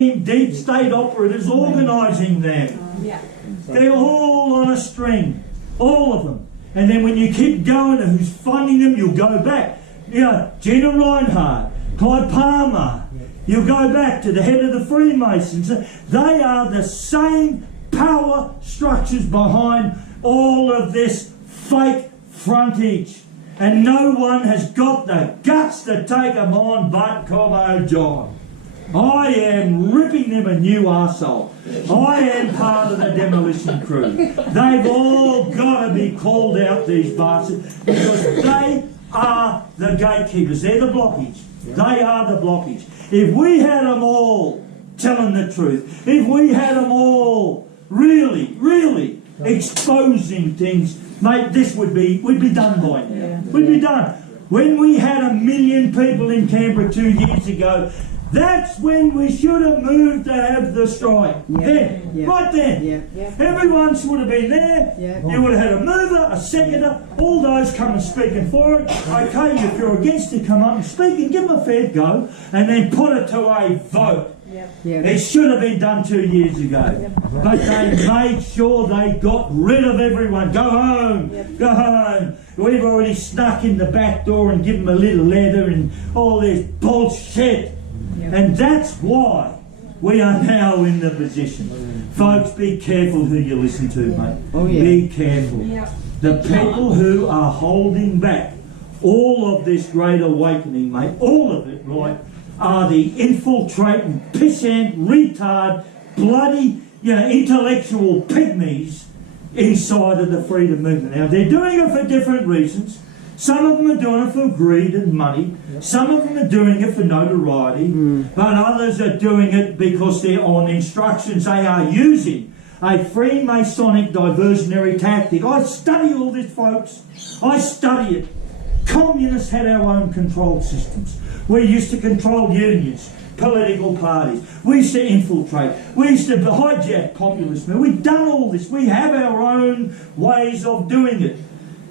deep state operatives organising them. They're all on a string, all of them. And then when you keep going to who's funding them, you'll go back. You know, Gina Reinhardt, Clyde Palmer, you'll go back to the head of the Freemasons. They are the same power structures behind all of this fake frontage. And no one has got the guts to take them on but Commo John. I am ripping them a new arsehole. I am part of the demolition crew. They've all got to be called out, these bastards, because they are the gatekeepers. They're the blockage. They are the blockage. If we had them all telling the truth, if we had them all really exposing things, mate, we'd be done by now. We'd be done. When we had 1 million people in Canberra 2 years ago, that's when we should have moved to have the strike. Right then. Everyone should have been there. You would have had a mover, a seconder, all those come and speaking for it. Okay, if you're against it, come up and speak and give them a fair go and then put it to a vote. It should have been done 2 years ago. But they made sure they got rid of everyone. Go home, go home. We've already snuck in the back door and given them a little letter and all this bullshit. And that's why we are now in the position. Folks, be careful who you listen to, mate. Be careful. The people who are holding back all of this great awakening, mate, all of it, right, are the infiltrating, pissant, retard, bloody, intellectual pygmies inside of the freedom movement. Now, they're doing it for different reasons. Some of them are doing it for greed and money. Some of them are doing it for notoriety. But others are doing it because they're on instructions. They are using a Freemasonic diversionary tactic. I study all this, folks. I study it. Communists had our own control systems. We used to control unions, political parties. We used to infiltrate. We used to hijack populism. We've done all this. We have our own ways of doing it.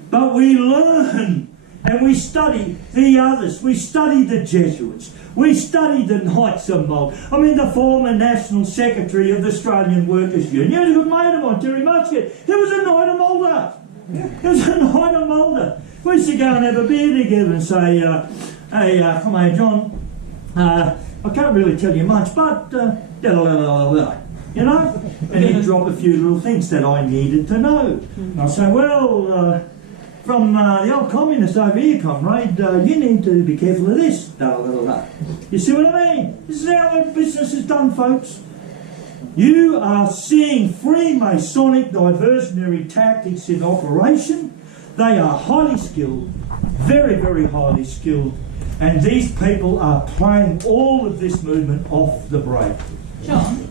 But we learn and we study the others. We study the Jesuits. We study the Knights of Malta. I mean, the former National Secretary of the Australian Workers' Union. You had a good mate of mine, Terry Muscat. He was a Knight of Malta. He was a Knight of Malta. We used to go and have a beer together and say, hey, come on, John, I can't really tell you much, but, you know? And he'd drop a few little things that I needed to know. And I'd say, well, from the old communists over here, comrade, you need to be careful of this. You see what I mean? This is how business is done, folks. You are seeing Freemasonic diversionary tactics in operation. They are highly skilled, very, very highly skilled, and these people are playing all of this movement off the break. John,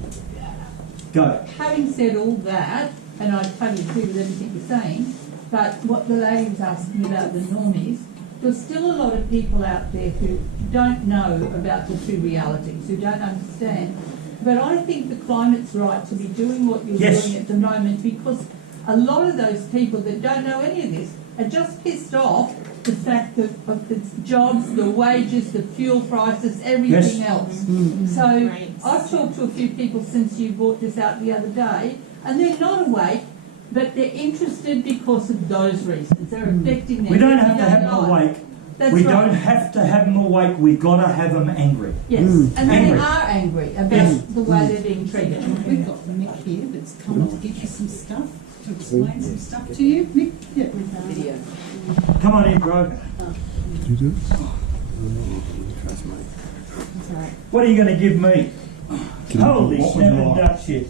go. Having said all that, and I totally agree with everything you're saying, but what the lady was asking about the normies, there's still a lot of people out there who don't know about the two realities, who don't understand. But I think the climate's right to be doing what you're doing at the moment, because a lot of those people that don't know any of this are just pissed off the fact that of the jobs, the wages, the fuel prices, everything else. So I've talked to a few people since you brought this out the other day, and they're not awake, but they're interested because of those reasons. They're affecting them. We don't have to have them awake. We don't have to have them awake. We've got to have them angry. Yes, and they are angry about the way they're being treated. We've got Mick here that's come to give you some stuff, to explain some stuff to you. Mick, video. Come on in, bro. Did you do it? What are you going to give me? Holy snapping duck shit.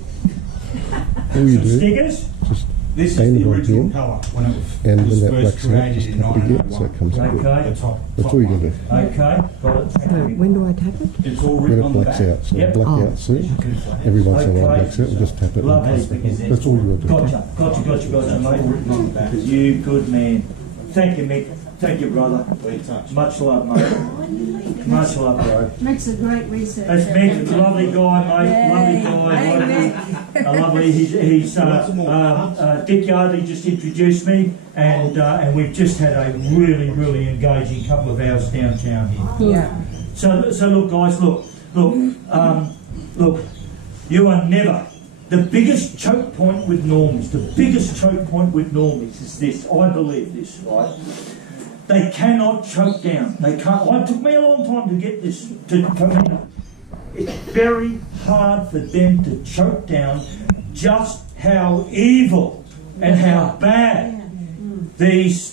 All you Some do, stickers? just This stand is it the on original him, colour when it was and when that first black's out, created just in tap it again so 1901. it comes Okay. through. The top That's all you one. can do. Okay, got it. So when do I tap it? It's all When written it on the blacks back. out, so Yep. black Oh. out soon. Every once in a while it blacks out, and just tap it. Lovely. And that's all you got to do. Gotcha, mate. Written on the back. You good man. Thank you, Mick. Thank you, brother. Very touched. Much love, mate. Much love, bro. Makes a great research. That's Mick, lovely guy, mate. Lovely guy. Lovely. He's Dick Yardley just introduced me, and we've just had a really, really engaging couple of hours downtown here. Yeah. So look, guys, look. look, you are never. The biggest choke point with normies, is this. I believe this, right? They cannot choke down. They can't. It took me a long time to get this to come in. It's very hard for them to choke down just how evil and how bad these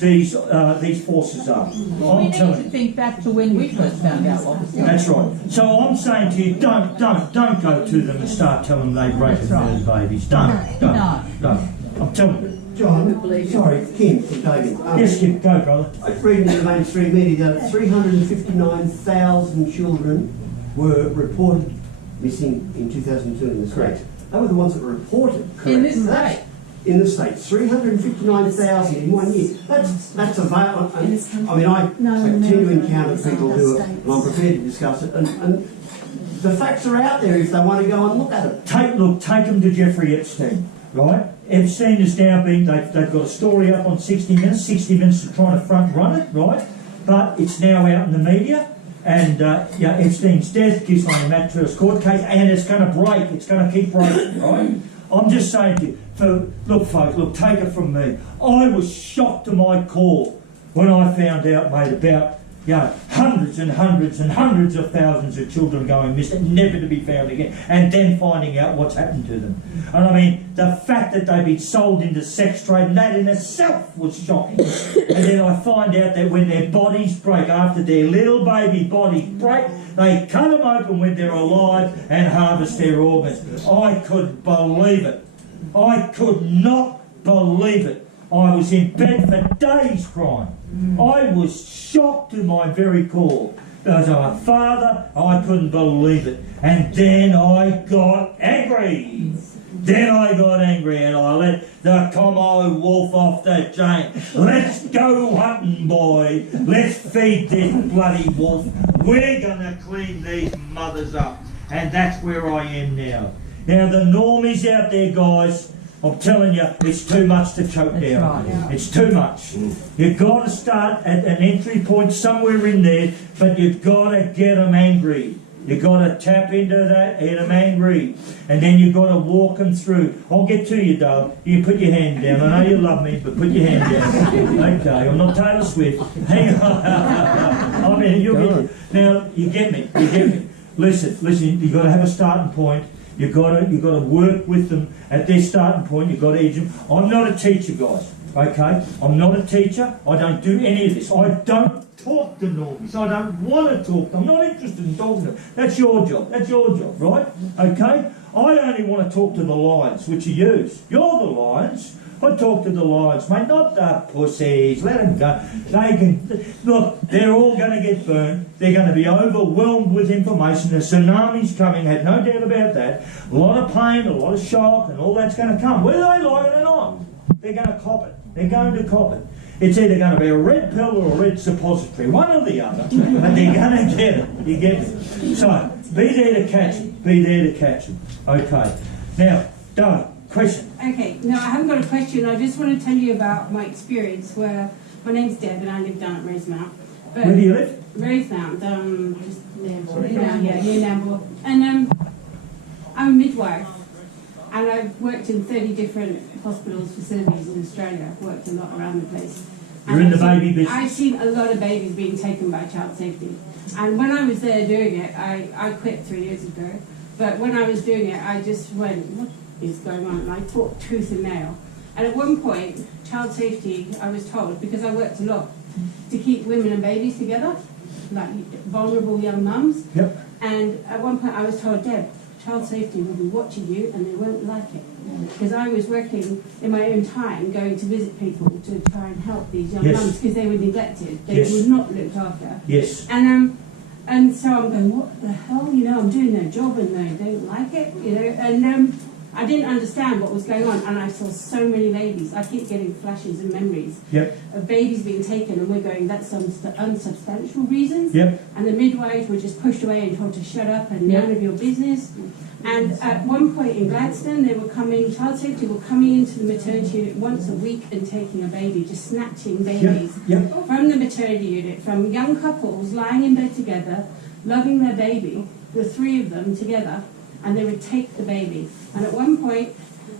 forces are. We need to think back to when we first found out what was going on. That's right. So I'm saying to you, don't go to them and start telling them they rape and murder babies. Don't. I'm telling you. John, sorry, Kim from David. Yes, Kim, go, brother. I was reading in the mainstream media that 359,000 children were reported missing in 2002 in the States. They were the ones that were reported. Correct. In this state. In the States, 359,000 in 1 year. That's a veil. I mean, I tend to encounter people who are, and I'm prepared to discuss it, and the facts are out there if they want to go and look at it. Take them to Jeffrey Epstein, right? Epstein is now being, they've got a story up on 60 Minutes. 60 Minutes are trying to front run it, right? But it's now out in the media, and Epstein's death gives on a Matt court case, and it's going to break. It's going to keep breaking, right? I'm just saying to you, look, folks, take it from me. I was shocked to my core when I found out, mate, about hundreds and hundreds and hundreds of thousands of children going missing, never to be found again, and then finding out what's happened to them. And I mean, the fact that they've been sold into sex trade, and that in itself was shocking. And then I find out that when their bodies break, after their little baby bodies break, they cut them open when they're alive and harvest their organs. I couldn't believe it. I could not believe it. I was in bed for days crying. I was shocked to my very core. As a father, I couldn't believe it. And then I got angry. And I let the Commo wolf off the chain. Let's go hunting, boy. Let's feed this bloody wolf. We're going to clean these mothers up. And that's where I am now. Now, the normies out there, guys, I'm telling you, it's too much to choke down. Right, yeah. It's too much. You've got to start at an entry point somewhere in there, but you've got to get them angry. You've got to tap into that, get them angry. And then you've got to walk them through. I'll get to you, Dale. You put your hand down. I know you love me, but put your hand down. Okay, I'm not Taylor Swift. Hang on. I mean, now, you get me. Listen, you've got to have a starting point. You've got to work with them at their starting point. You've got to edge them. I'm not a teacher, guys. Okay, I'm not a teacher. I don't do any of this. I don't talk to normies. I don't want to talk to them. I'm not interested in talking to them. That's your job, right? Okay? I only want to talk to the lions, which are yous. You're the lions. I talk to the lions, mate, not the pussies. Let them go. Look, they're all going to get burned. They're going to be overwhelmed with information. The tsunami's coming, had no doubt about that. A lot of pain, a lot of shock, and all that's going to come. Whether they like it or not, they're going to cop it. They're going to cop it. It's either going to be a red pill or a red suppository, one or the other, but they're going to get it. You get it? So, be there to catch them. Okay. Now, Doug, question. Okay, no, I haven't got a question. I just want to tell you about my experience where my name's Deb and I live down at Rosemount. Where do you live? Rosemount, just near Nambour. And I'm a midwife. And I've worked in 30 different hospitals, facilities in Australia. I've worked a lot around the place. You're in the baby business? I've seen a lot of babies being taken by child safety. And when I was there doing it, I quit 3 years ago. But when I was doing it, I just went, what is going on? And I taught tooth and nail. And at one point, child safety, I was told, because I worked a lot, to keep women and babies together, like vulnerable young mums. Yep. And at one point I was told, Deb, child safety will be watching you and they won't like it. Because I was working in my own time, going to visit people to try and help these young mums because they were neglected. They were not looked after. Yes. And so I'm going, what the hell? I'm doing their job and they don't like it, And I didn't understand what was going on. And I saw so many babies. I keep getting flashes and memories of babies being taken and we're going, that's some unsubstantial reasons. And the midwives were just pushed away and told to shut up and none of your business. And at one point in Gladstone, child safety were coming into the maternity unit once a week and taking a baby, just snatching babies from the maternity unit, from young couples lying in bed together, loving their baby, the 3 of them together, and they would take the baby. And at one point,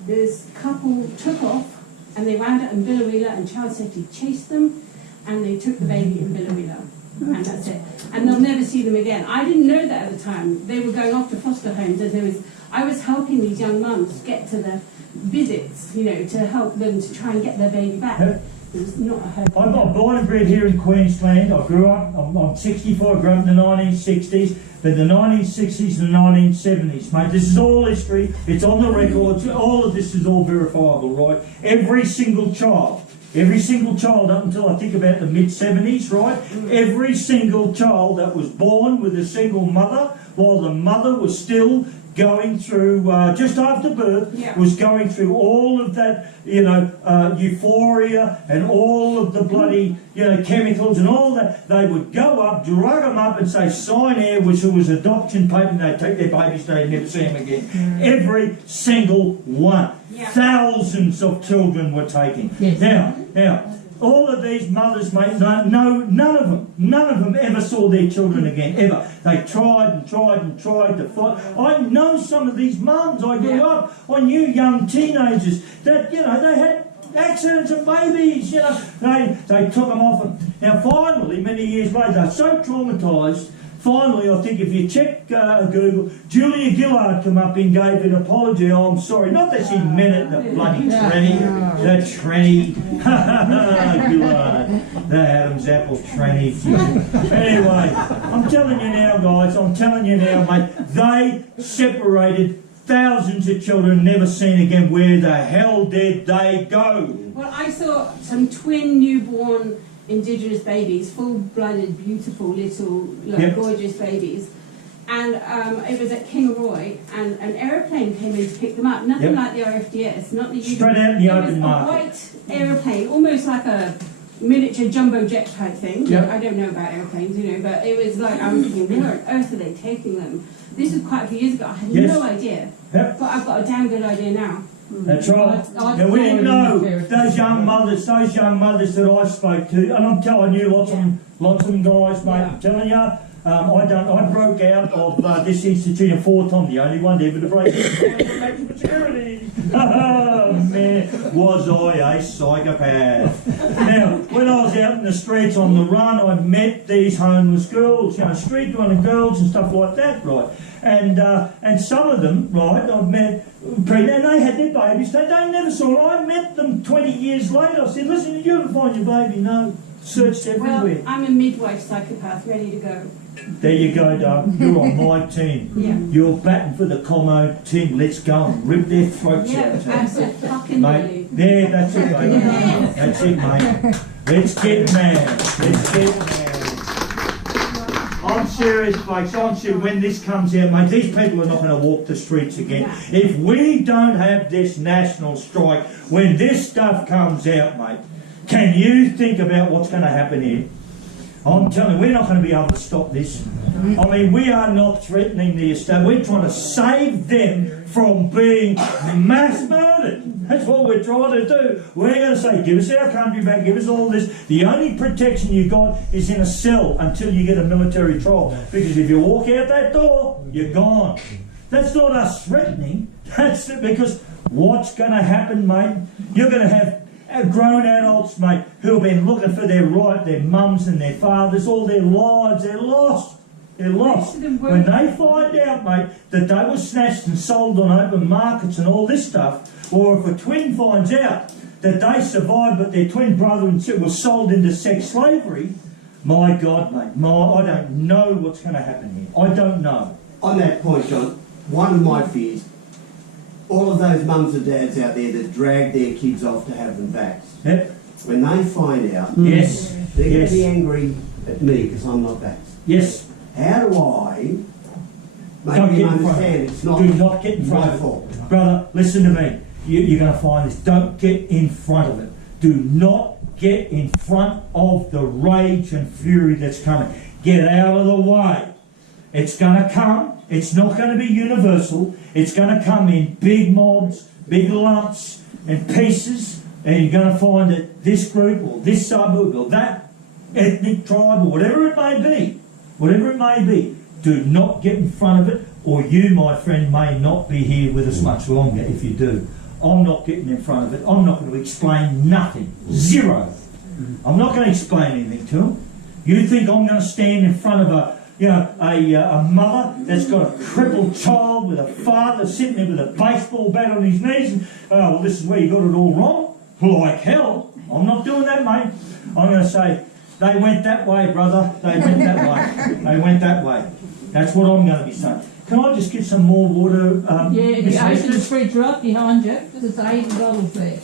this couple took off, and they wound up in Billawheeler, and child safety chased them, and they took the baby in Billawheeler. And that's it. And they'll never see them again. I didn't know that at the time. They were going off to foster homes, and I was helping these young mums get to the visits, you know, to help them to try and get their baby back. It was not a hope. I'm born and bred here in Queensland. I grew up, I'm 64, I grew up in the 1960s, but the 1960s and the 1970s, mate. This is all history, it's on the records, all of this is all verifiable, right? Every single child up until I think about the mid-70s, right? Every single child that was born with a single mother, while the mother was still going through, just after birth, was going through all of that, you know, euphoria and all of the bloody, you know, chemicals and all that. They would go up, drug them up and say, sign here, which was adoption paper, and they'd take their babies, they'd never see them again. Every single one. Thousands of children were taken. Now, all of these mothers, mate, none of them ever saw their children again, ever. They tried and tried and tried to fight. I know some of these mums. I grew up. I knew young teenagers that, you know, they had accidents of babies, you know. They took them off them. Now, finally, many years later, they're so traumatised. Finally, I think if you check Google, Julia Gillard come up and gave an apology. Oh, I'm sorry. Not that she meant it, the bloody tranny. The tranny. Gillard. The Adam's apple tranny. Anyway, I'm telling you now, guys. I'm telling you now, mate. They separated thousands of children, never seen again. Where the hell did they go? Well, I saw some twin newborn Indigenous babies, full-blooded, beautiful little, gorgeous babies, and it was at Kingaroy, and an aeroplane came in to pick them up. Nothing like the RFDS, not the usual. Straight out in the open market. It was a white aeroplane, almost like a miniature jumbo jet type thing. I don't know about airplanes, you know, but it was like, I was thinking, where on earth are they taking them? This was quite a few years ago. I had no idea, but I've got a damn good idea now. That's right. Now we didn't know those young mothers that I spoke to, and I'm telling you, lots of them guys, mate. I'm telling you, I broke out of this institution 4 times, the only one ever to break out. Security. Oh man, was I a psychopath? Now, when I was out in the streets on the run, I met these homeless girls, you know, street running girls and stuff like that, right? And some of them, right, I've met pregnant, and they had their babies. They never saw it. I met them 20 years later. I said, listen, did you ever find your baby? No. Searched everywhere. Well, I'm a midwife psychopath, ready to go. There you go, Doug. You're on my team. You're batting for the Commo team. Let's go and rip their throats out. Absolutely fucking mate. There, that's it, baby. That's it, mate. Let's get mad. Let's get mad. I'm serious, folks. I'm serious. When this comes out, mate, these people are not going to walk the streets again. If we don't have this national strike, when this stuff comes out, mate, can you think about what's going to happen here? I'm telling you, we're not going to be able to stop this. I mean, we are not threatening the estate. We're trying to save them from being mass murdered. That's what we're trying to do. We're going to say, give us our country back, give us all this. The only protection you got is in a cell until you get a military trial. Because if you walk out that door, you're gone. That's not us threatening. That's it, because what's going to happen, mate? You're going to have grown adults, mate, who have been looking for their right, their mums and their fathers, all their lives. They're lost. They're lost. When they find out, mate, that they were snatched and sold on open markets and all this stuff, or if a twin finds out that they survived but their twin brother and sister was sold into sex slavery, my God, mate, I don't know what's going to happen here. I don't know. On that point, John, one of my fears, all of those mums and dads out there that drag their kids off to have them vaxxed, when they find out, they're going to be angry at me because I'm not vaxxed. Yes. How do I make them understand it's not my fault? Brother, listen to me. You're going to find this. Don't get in front of it. Do not get in front of the rage and fury that's coming. Get out of the way. It's going to come. It's not going to be universal. It's going to come in big mobs, big lumps and pieces, and you're going to find that this group or this suburb or that ethnic tribe or whatever it may be, do not get in front of it. or you, my friend, may not be here with us much longer if you do. I'm not getting in front of it. I'm not going to explain nothing. Zero. I'm not going to explain anything to them. You think I'm going to stand in front of a mother that's got a crippled child with a father sitting there with a baseball bat on his knees and, oh, well, this is where you got it all wrong? Like hell. I'm not doing that, mate. I'm going to say, they went that way, brother. They went that way. They went that way. That's what I'm going to be saying. Can I just get some more water? Yeah, the ocean's fridge right behind you. There's 80 bottles there.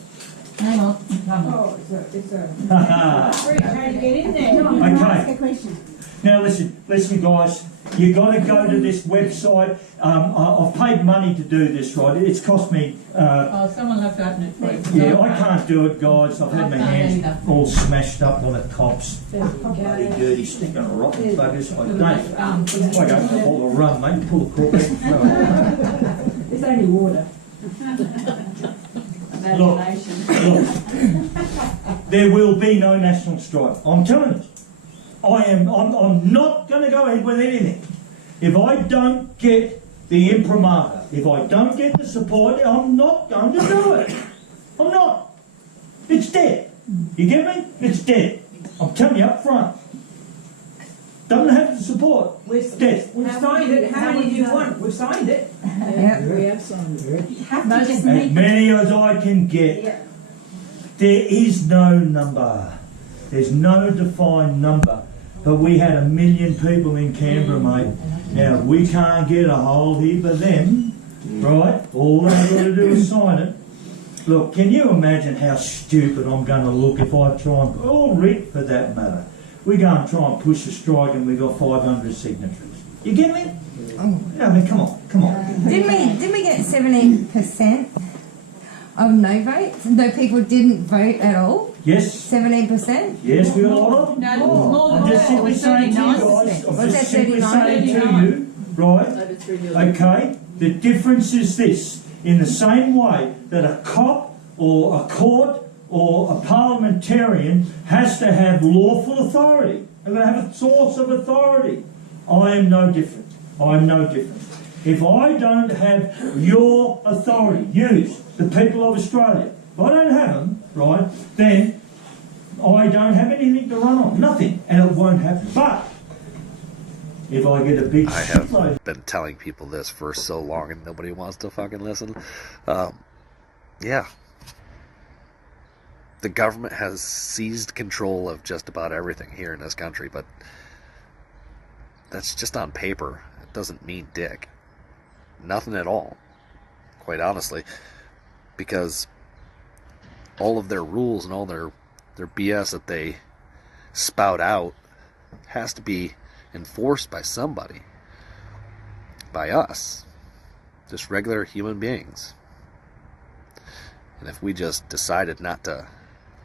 Hang on, I'm coming. Oh, it's a free trying to get in there. Okay. Now listen, guys. You got to go to this website. I've paid money to do this, right? It's cost me. Someone left open it for you. Yeah, I can't do it, guys. I've had my hands all smashed up by the cops. Bloody dirty, stinking rotten buggers. I don't. I go all the rum, mate. Pull the cork out and throw it away. It's only water. Look, there will be no national strike. I'm telling you. I'm not going to go ahead with anything. If I don't get the imprimatur, if I don't get the support, I'm not going to do it. I'm not. It's dead. You get me? It's dead. I'm telling you up front. Don't have the support. It's dead. We've signed it. How many do you want? We've signed it. Yeah, we have signed it. You have to just As make many as I can get. Yeah. There is no number. There's no defined number. But we had 1 million people in Canberra, mate. Now, we can't get a whole heap of them, right? All they've got to do is sign it. Look, can you imagine how stupid I'm going to look if I try and... Or Rick, for that matter. We go and try and push a strike and we got 500 signatories. You get me? I mean, come on. Didn't we get 17% of no votes? No, people didn't vote at all? Yes. 17%? Yes, we got a lot of them. No, it's more than I'm just that. simply saying to you guys, I'm just simply saying to you, right, okay, the difference is this. In the same way that a cop or a court or a parliamentarian has to have lawful authority, they're going to have a source of authority. I am no different. I am no different. If I don't have your authority, use the people of Australia, if I don't have them, right, then I don't have anything to run on. Nothing. And it won't happen. But if I get a big I have been telling people this for so long and nobody wants to fucking listen. Yeah. The government has seized control of just about everything here in this country, but that's just on paper. It doesn't mean dick. Nothing at all, quite honestly, because all of their rules and all their BS that they spout out has to be enforced by somebody, by us, just regular human beings. And if we just decided not to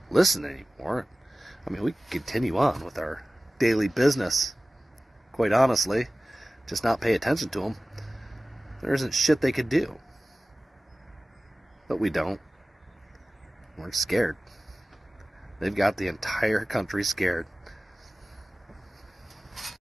listen anymore, I mean, we could continue on with our daily business, quite honestly, just not pay attention to them. There isn't shit they could do. But we don't. We're scared. They've got the entire country scared.